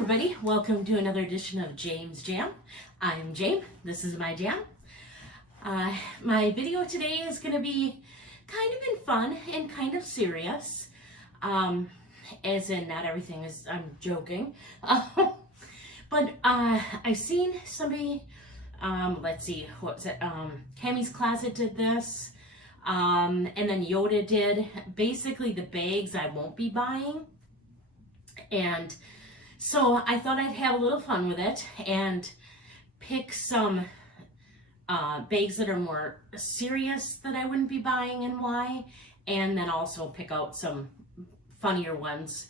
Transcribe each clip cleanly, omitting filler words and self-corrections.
everybody, welcome to another edition of James Jam. I'm Jame, this is my jam. My video today is going to be kind of in fun and kind of serious, as in not everything is, I'm joking, but I've seen somebody, let's see, what was it, Cammy's Closet did this, and then Yoda did, basically the bags I won't be buying, and so I thought I'd have a little fun with it and pick some bags that are more serious that I wouldn't be buying and why, and then also pick out some funnier ones,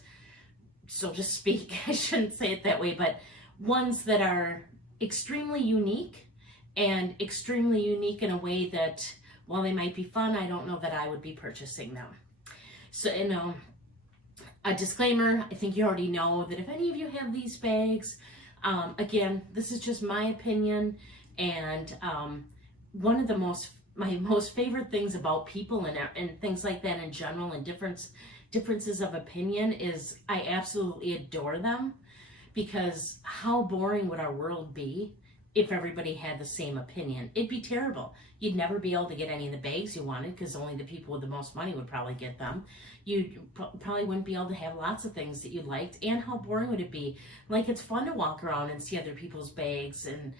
so to speak. I shouldn't say it that way, but ones that are extremely unique, and extremely unique in a way that while they might be fun, I don't know that I would be purchasing them. So, a disclaimer, I think you already know that if any of you have these bags, again, this is just my opinion, and one of my most favorite things about people and things like that in general, and differences of opinion, is I absolutely adore them, because how boring would our world be if everybody had the same opinion? It'd be terrible. You'd never be able to get any of the bags you wanted, because only the people with the most money would probably get them. You probably wouldn't be able to have lots of things that you liked, and how boring would it be? Like, it's fun to walk around and see other people's bags and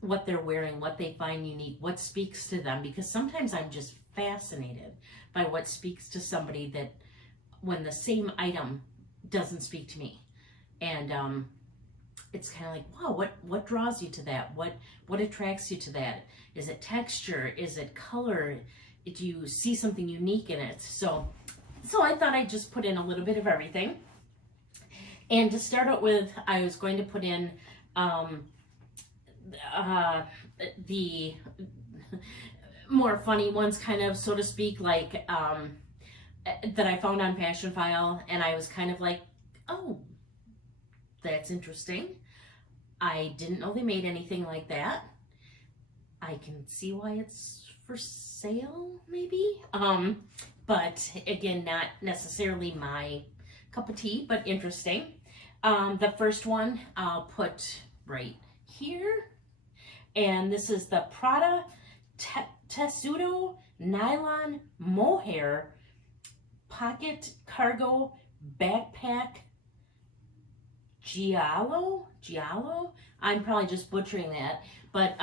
what they're wearing, what they find unique, what speaks to them, because sometimes I'm just fascinated by what speaks to somebody that when the same item doesn't speak to me. And it's kind of like, wow, what draws you to that? What attracts you to that? Is it texture? Is it color? Do you see something unique in it? So I thought I'd just put in a little bit of everything. And to start out with, I was going to put in the more funny ones, kind of, so to speak, like that I found on Fashion File, and I was kind of like, oh, that's interesting. I didn't know they made anything like that. I can see why it's for sale, maybe. But again, not necessarily my cup of tea, but interesting. The first one I'll put right here. And this is the Prada Tessuto Nylon Mohair Pocket Cargo Backpack Giallo? I'm probably just butchering that. But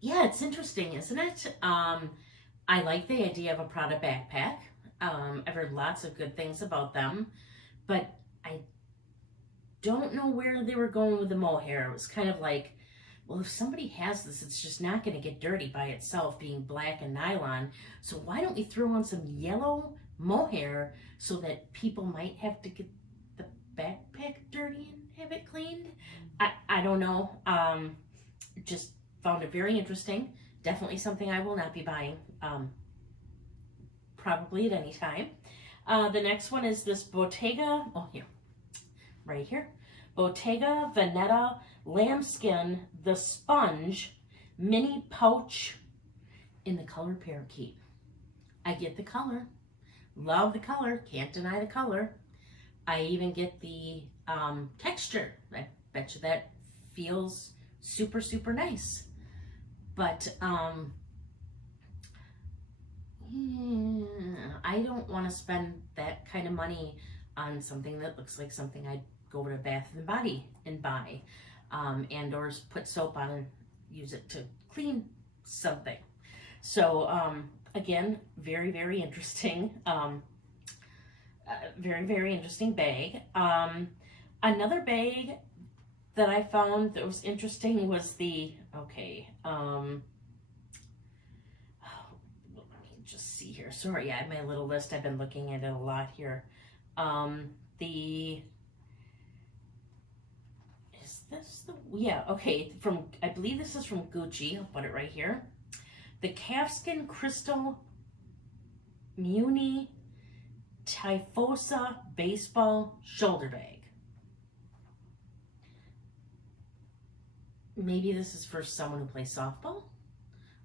yeah, it's interesting, isn't it? I like the idea of a Prada backpack. I've heard lots of good things about them, but I don't know where they were going with the mohair. It was kind of like, well, if somebody has this, it's just not going to get dirty by itself, being black and nylon. So why don't we throw on some yellow mohair so that people might have to get the backpack dirty and have it cleaned? I don't know. Just found it very interesting. Definitely something I will not be buying, probably at any time. The next one is this Bottega, right here. Bottega Veneta Lambskin The Sponge Mini Pouch in the color Parakeet. I get the color. Love the color. Can't deny the color. I even get the texture. I bet you that feels super, super nice. But I don't want to spend that kind of money on something that looks like something I'd go to Bath and Body and buy, and or put soap on and use it to clean something. So again, very, very interesting. Very, very interesting bag. Another bag that I found that was interesting was the, let me just see here. Sorry, I have my little list. I've been looking at it a lot here. I believe this is from Gucci. I'll put it right here. The Calfskin Crystal Muni Tifosa Baseball Shoulder Bag. Maybe this is for someone who plays softball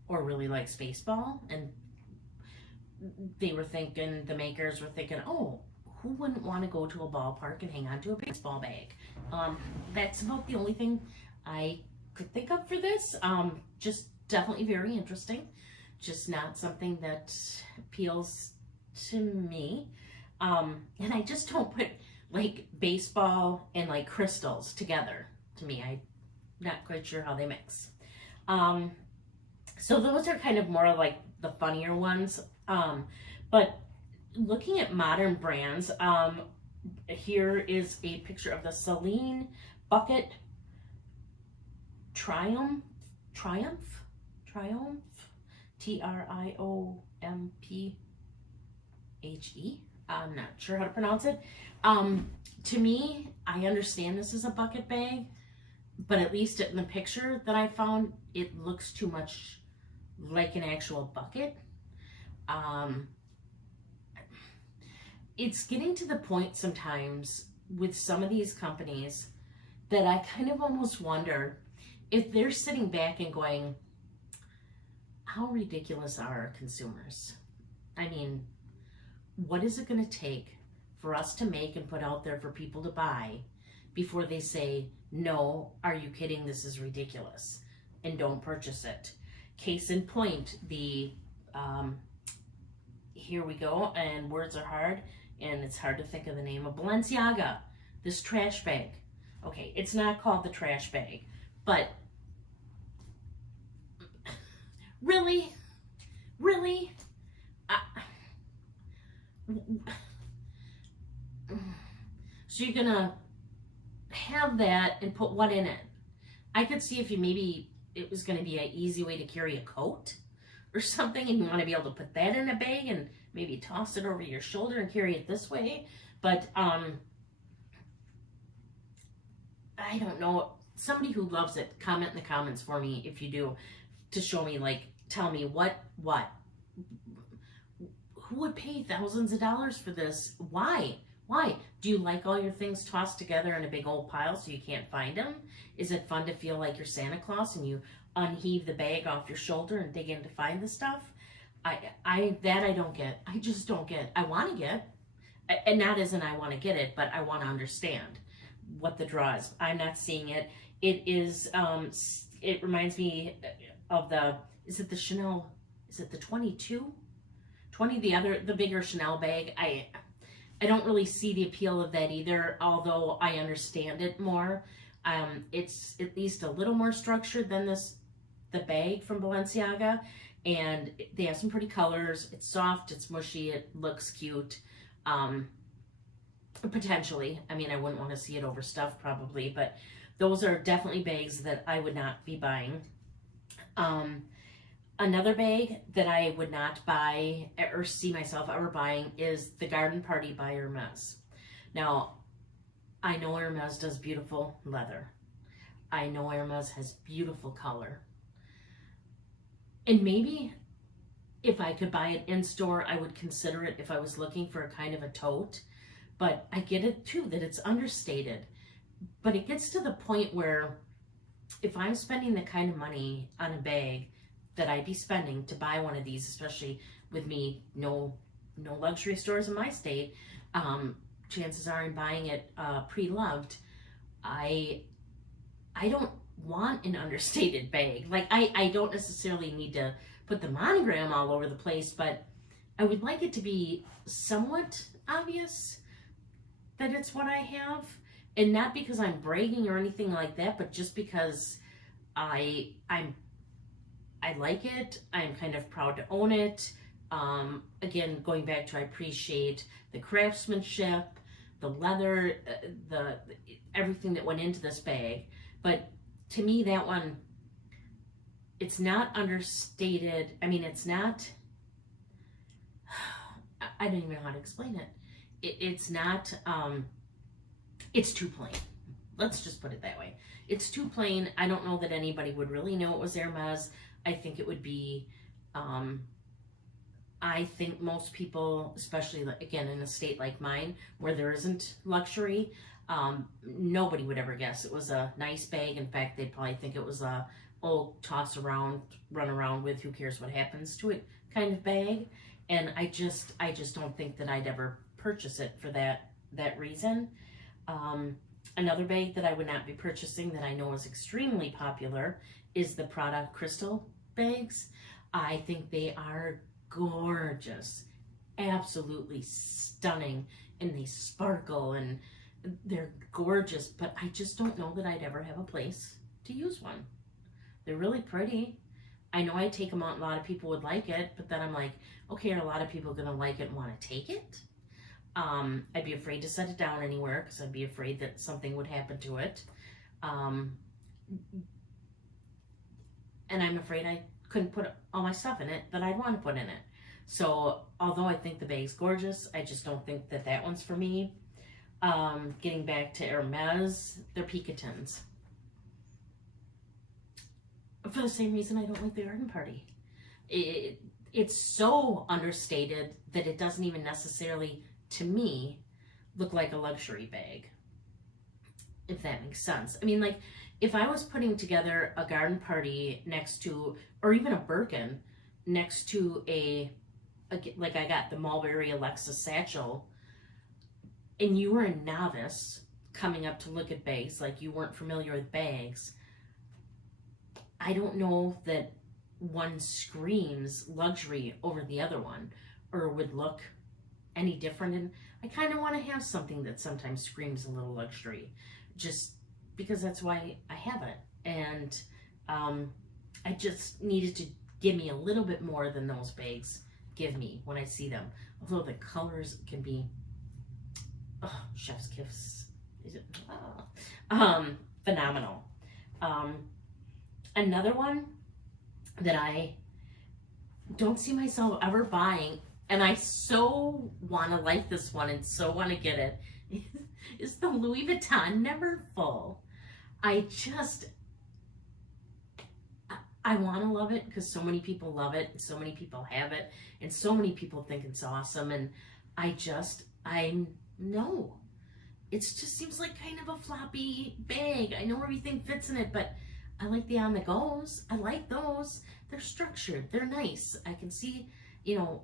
or really likes baseball, and they were thinking, the makers were thinking, oh, who wouldn't want to go to a ballpark and hang on to a baseball bag? That's about the only thing I could think of for this. Just definitely very interesting. Just not something that appeals to me. And I just don't put like baseball and like crystals together. To me, I'm not quite sure how they mix. So those are kind of more like the funnier ones. But looking at modern brands, here is a picture of the Celine Bucket Triumph, Triumph. I'm not sure how to pronounce it. To me, I understand this is a bucket bag, but at least in the picture that I found, it looks too much like an actual bucket. It's getting to the point sometimes with some of these companies that I kind of almost wonder if they're sitting back and going, how ridiculous are our consumers? I mean, what is it going to take for us to make and put out there for people to buy before they say, no, are you kidding? This is ridiculous, and don't purchase it. Case in point, the here we go, and words are hard, and it's hard to think of the name of Balenciaga, this trash bag. Okay, it's not called the trash bag, but really? So you're gonna have that and put what in it? I could see if you maybe it was gonna be an easy way to carry a coat or something, and you want to be able to put that in a bag and maybe toss it over your shoulder and carry it this way. But I don't know. Somebody who loves it, comment in the comments for me if you do, to show me, like, tell me what who would pay thousands of dollars for this? Why? Do you like all your things tossed together in a big old pile so you can't find them? Is it fun to feel like you're Santa Claus and you unheave the bag off your shoulder and dig in to find the stuff? I don't get. I just don't get. I want to get, and not as in I want to get it, but I want to understand what the draw is. I'm not seeing it. It is. It reminds me of the. Is it the Chanel? Is it the 22? 20, the bigger Chanel bag. I don't really see the appeal of that either, although I understand it more. It's at least a little more structured than the bag from Balenciaga, and they have some pretty colors. It's soft, it's mushy, it looks cute. Potentially, I mean, I wouldn't want to see it overstuffed probably, but those are definitely bags that I would not be buying. Another bag that I would not buy or see myself ever buying is the Garden Party by Hermes. Now, I know Hermes does beautiful leather. I know Hermes has beautiful color. And maybe if I could buy it in store, I would consider it if I was looking for a kind of a tote. But I get it too, that it's understated. But it gets to the point where if I'm spending the kind of money on a bag that I'd be spending to buy one of these, especially with me, no luxury stores in my state, chances are in buying it pre-loved, I don't want an understated bag. Like, I don't necessarily need to put the monogram all over the place, but I would like it to be somewhat obvious that it's what I have, and not because I'm bragging or anything like that, but just because I like it. I'm kind of proud to own it. Again, going back to, I appreciate the craftsmanship, the leather, the everything that went into this bag. But to me, that one, it's not understated. I mean, it's not, I don't even know how to explain it. It's not, it's too plain. Let's just put it that way. It's too plain. I don't know that anybody would really know it was Hermes. I think it would be, I think most people, especially again in a state like mine where there isn't luxury, nobody would ever guess it was a nice bag. In fact, they'd probably think it was a old toss around, run around with, who cares what happens to it kind of bag. And I just don't think that I'd ever purchase it for that reason. Another bag that I would not be purchasing that I know is extremely popular is the Prada Crystal bags. I think they are gorgeous, absolutely stunning, and they sparkle and they're gorgeous, but I just don't know that I'd ever have a place to use one. They're really pretty. I know I take them out, a lot of people would like it, but then I'm like, okay, are a lot of people gonna like it and want to take it? I'd be afraid to set it down anywhere because I'd be afraid that something would happen to it. And I'm afraid I couldn't put all my stuff in it that I'd want to put in it. So although I think the bag's gorgeous, I just don't think that that one's for me. Getting back to Hermes, they're Picatins. For the same reason I don't like the Garden Party. It's so understated that it doesn't even necessarily, to me, look like a luxury bag, if that makes sense. I mean, like, if I was putting together a Garden Party next to, or even a Birkin next to like I got the Mulberry Alexa satchel, and you were a novice coming up to look at bags, like you weren't familiar with bags, I don't know that one screams luxury over the other one, or would look any different. And I kind of want to have something that sometimes screams a little luxury, just because that's why I have it. And I just needed to give me a little bit more than those bags give me when I see them. Although the colors can be, oh, chef's kiss. Is it? Oh. Phenomenal. Another one that I don't see myself ever buying, and I so want to like this one and so want to get it, is the Louis Vuitton Neverfull. I want to love it because so many people love it, and so many people have it, and so many people think it's awesome, and no. It just seems like kind of a floppy bag. I know everything fits in it, but I like the on-the-goes. I like those. They're structured. They're nice. I can see,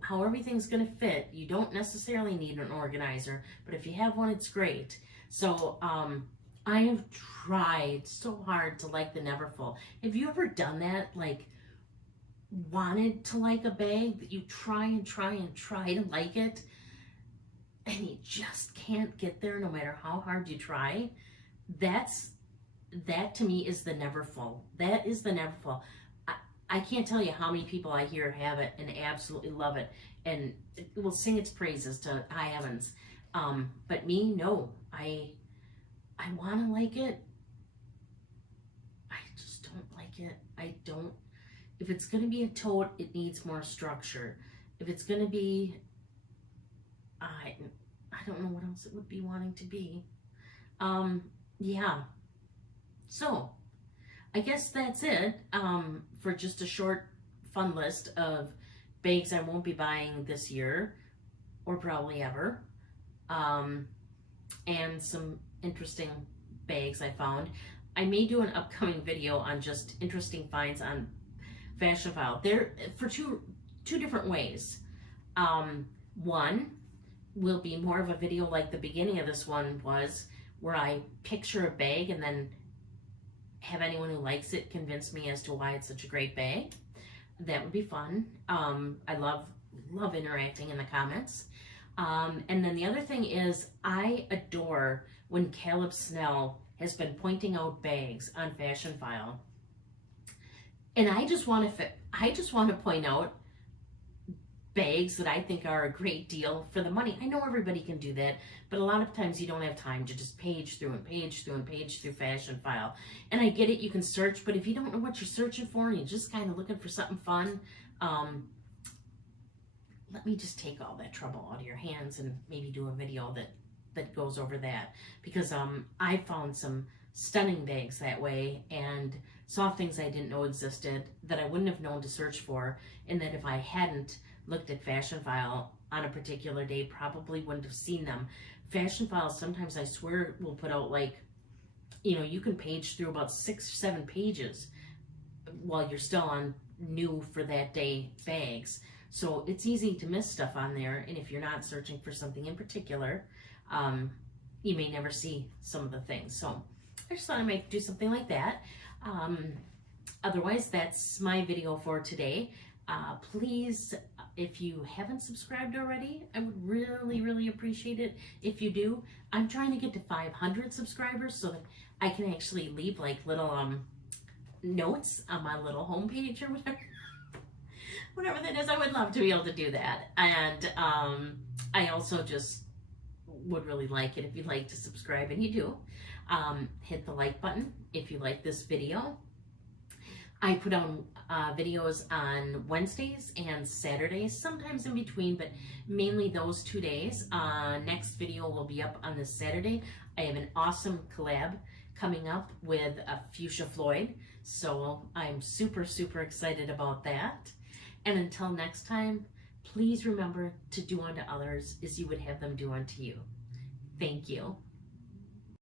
how everything's going to fit. You don't necessarily need an organizer, but if you have one, it's great. So I have tried so hard to like the Neverfull. Have you ever done that? Like, wanted to like a bag that you try and try and try to like it, and you just can't get there no matter how hard you try? That to me is the Neverfull. That is the Neverfull. I can't tell you how many people I hear have it and absolutely love it and will sing its praises to high heavens. But me, no. I want to like it. I just don't like it. I don't. If it's going to be a tote, it needs more structure. If it's going to be, I don't know what else it would be wanting to be. Yeah. So, I guess that's it for just a short, fun list of bags I won't be buying this year, or probably ever, and some interesting bags I found. I may do an upcoming video on just interesting finds on Fashionphile. They're for two different ways. One will be more of a video like the beginning of this one was, where I picture a bag and then have anyone who likes it convince me as to why it's such a great bag. That would be fun. I love interacting in the comments. And then the other thing is, I adore when Caleb Snell has been pointing out bags on Fashionphile, and I just want to point out bags that I think are a great deal for the money. I know everybody can do that, but a lot of times you don't have time to just page through and page through and page through Fashionphile. And I get it, you can search, but if you don't know what you're searching for and you're just kind of looking for something fun, let me just take all that trouble out of your hands and maybe do a video that goes over that, because I found some stunning bags that way and saw things I didn't know existed that I wouldn't have known to search for, and that if I hadn't looked at Fashionphile on a particular day, probably wouldn't have seen them. Fashionphile sometimes, I swear, will put out, like, you can page through about 6 or 7 pages while you're still on new for that day bags. So it's easy to miss stuff on there, and if you're not searching for something in particular, you may never see some of the things. So I just thought I might do something like that. Otherwise, that's my video for today. Please, if you haven't subscribed already, I would really appreciate it if you do. I'm trying to get to 500 subscribers so that I can actually leave like little notes on my little homepage or whatever that is. I would love to be able to do that. And I also just would really like it if you'd like to subscribe, and you do. Hit the like button if you like this video. I put on videos on Wednesdays and Saturdays, sometimes in between, but mainly those 2 days. Next video will be up on this Saturday. I have an awesome collab coming up with Fuchsia Floyd, so I'm super excited about that. And until next time, please remember to do unto others as you would have them do unto you. Thank you.